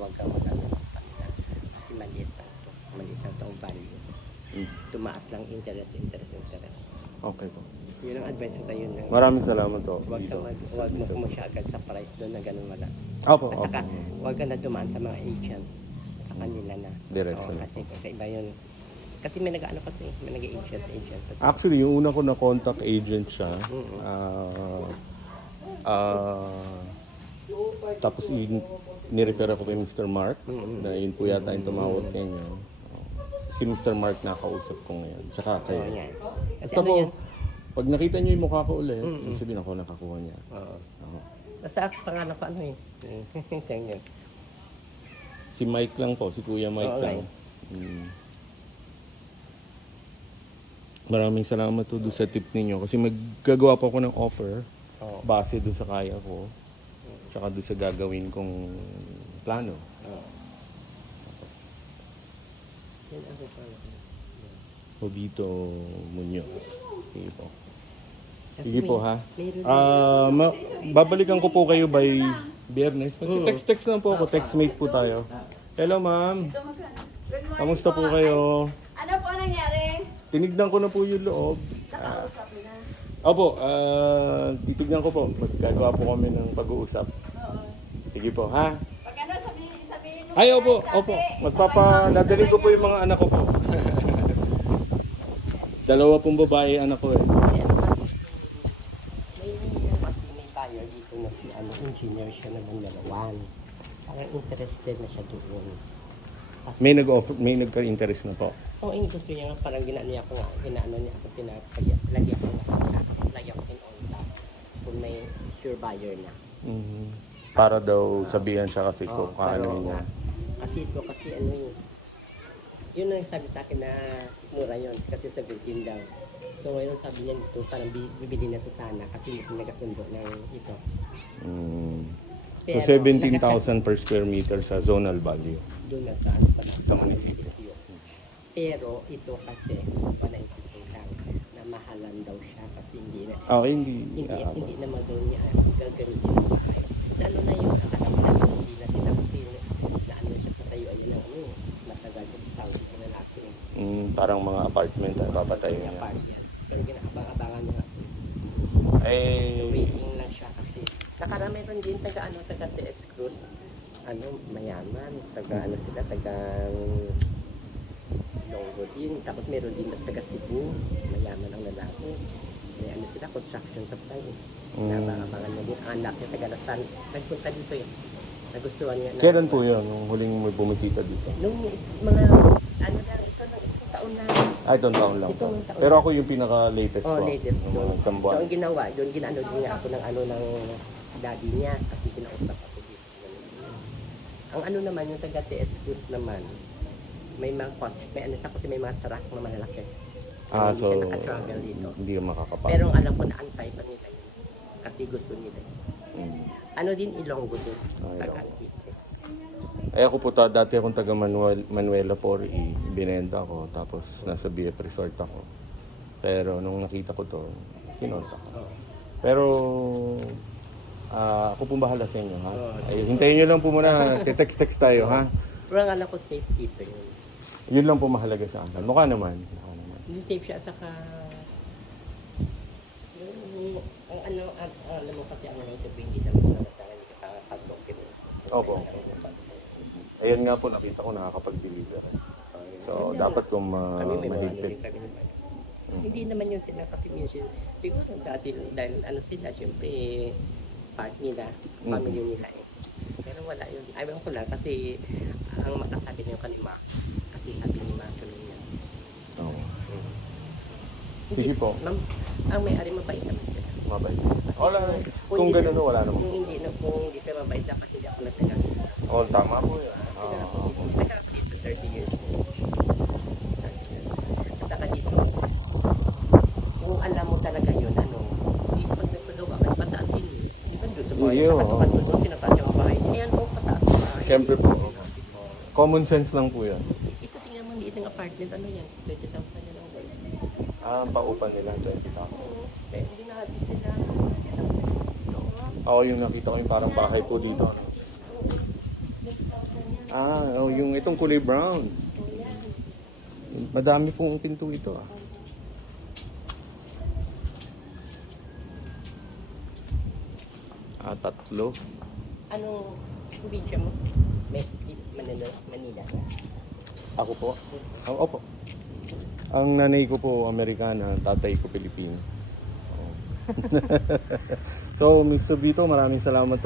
huwag kang mag-alala sa kanila. Kasi maliit lang ito. Maliit lang ito ang value. Tumaas lang interest. Okay po. Yun ang advice ko sa'yo. Maraming salamat po. Huwag mo pumusya agad sa price doon na ganun wala. Opo, At saka, huwag ka na dumaan sa mga agent. Sa kanila na. Diretso na. Kasi sa iba yun. Kasi may nag-ano pa ito eh. May nag-agent. Actually, yung una ko na contact agent siya. Tapos nirefer ako kay Mr. Mark. Na yun po yata yung tumawag sa inyo. Si Mr. Mark nakausap ko ngayon. Tsaka kayo. Yan. Kasi Basta ano po, yan? pag nakita niyo yung mukha ko ulit, ibig sabihin ako nakakuha niya. Basta pangalan ko ano eh. Tingnan. Si Mike lang po, si Kuya Mike Oo, lang. Maraming salamat po doon sa tip ninyo. Kasi maggagawa po ako ng offer base doon sa kaya ko. Tsaka doon sa gagawin kong plano. Yan ako pala. Jovito Muñoz. Sige po. Kasi Sige po ha. mayroon Babalikan ko po kayo by Biyernes. Text lang po ako. Textmate po tayo. Hello ma'am. Kamusta po kayo? Ano po nangyari? Tinignan ko na po yung loob. Nakausap na. Opo, titignan ko po. Magkagawa po kami ng pag-uusap. Oo. Sige po ha. Pag ano, sabihin mo. Ay, opo, dati, opo. isabay Dadalhin ko po yung mga anak ko po. Dalawa pong babae anak ko eh. May buyer dito na si engineer siya na number 1. Parang interested na siya doon. May nag-offer, may nagka-interest na po. Oo, yung gusto niya nga, parang ginano niya ako, lagyan ko na lagyan ko in on top kung may sure buyer na. Para daw sabihan siya kasi Oo, kung kaano pero niya. nga, kasi ano eh. Yun ang sabi sa akin na mura yun, kasi 17 daw. So ngayon sabi niya dito, parang bibili na to sana kasi hindi nagasundo ng ito. So 17,000 per square meter sa zonal value. Doon na sa ano pala, Sa munisipyo. Pero ito kasi, panaintindi lang, na mahalan daw siya kasi hindi na, Hindi. hindi naman daw niya gagamitin ng bahay. Lalo na yung alam na hindi na sila kasi na ano siya patayo ayan ng ano, matagal siya sa Saudi na lalaki. Parang mga apartment na papatayo Kaya niya. party yan. Pero ginakabang-abangan niya. Eh, Waiting lang siya kasi. Nakarami rin din taga TS Cruz. Mayaman. Taga Longgo din. Tapos meron din taga Cebu. Mayaman ang lalaki. May construction supply. Nabang-abangan na din. Anak niya taga Lasan. Nagpunta dito yun. Nagustuhan niya. kailan po yun? Nung huling may bumisita dito? Nung mga, ito na isang taon na. Itong taon lang. Itong taon Pero ako yung pinaka-latest po. Latest Ng doon. mga isang buwan. Doon ginawa, doon ginano din nga ako ng daddy niya kasi kinausap ako dito. Ang naman yung taga TS Cruz naman, may mga may siya kasi may mga truck na malalaki. Hindi So siya naka-travel dito. hindi ka makakapag. Pero ang alam ko na antay pa nila yun. Kasi gusto nila yun. Din, Ilonggo din. Taga Eh ako po, dati akong taga Manuela 4E, binenta ko, tapos nasa BF Resort ako. Pero nung nakita ko to, kinonta ko. Pero ako po bahala sa inyo, ha? Ay, hintayin nyo lang po muna, ha? Text tayo, ha? Pero ang alam ko safe dito yun. Yun lang po mahalaga sa akin. Mukha naman. Hindi safe siya saka alam mo kasi ang right of way hindi naman basta hindi ka papasukin. Opo. Ayun nga po, nakita ko nakakapag-deliver. So, dapat kung mahigpit. Hindi naman yun sila kasi minsan, siguro dahil sila, syempre, part nila, family nila eh. Pero wala yun. Ayaw ko lang kasi ang makasabi niyo kanima, kasi sabi ni Marco niya. Oo. Sige po. Ang may-ari mabait naman sila. Mabait. Wala. Kung gano'n, wala naman. Kung hindi sila mabait, dapat hindi ako nagtagal. Oo, tama po yan. Tagal ako dito 30 years. At saka dito, kung alam mo talaga yun, hindi pag nagpagawa ka, pataasin. Di ba doon sa bahay? Sa katukan doon, tinataas yung bahay. Ayan po, pataas yung bahay. Siyempre po. Common sense lang po yan. Ito, tingnan mo, liit ng apartment, yan? 20,000 yan ang bahay. Ang paupan nila, 20,000. Pero hindi na sila, 20,000. Ako yung nakita ko yung parang bahay po dito. Dito, 20,000 yan. Yung itong kulay brown. Madami pong pinto ito ah. Tatlo. Anong probinsya mo? Manila. Ako po? Opo. Ang nanay ko po Amerikana, ang tatay ko Pilipino. So, Mr. Vito, maraming salamat.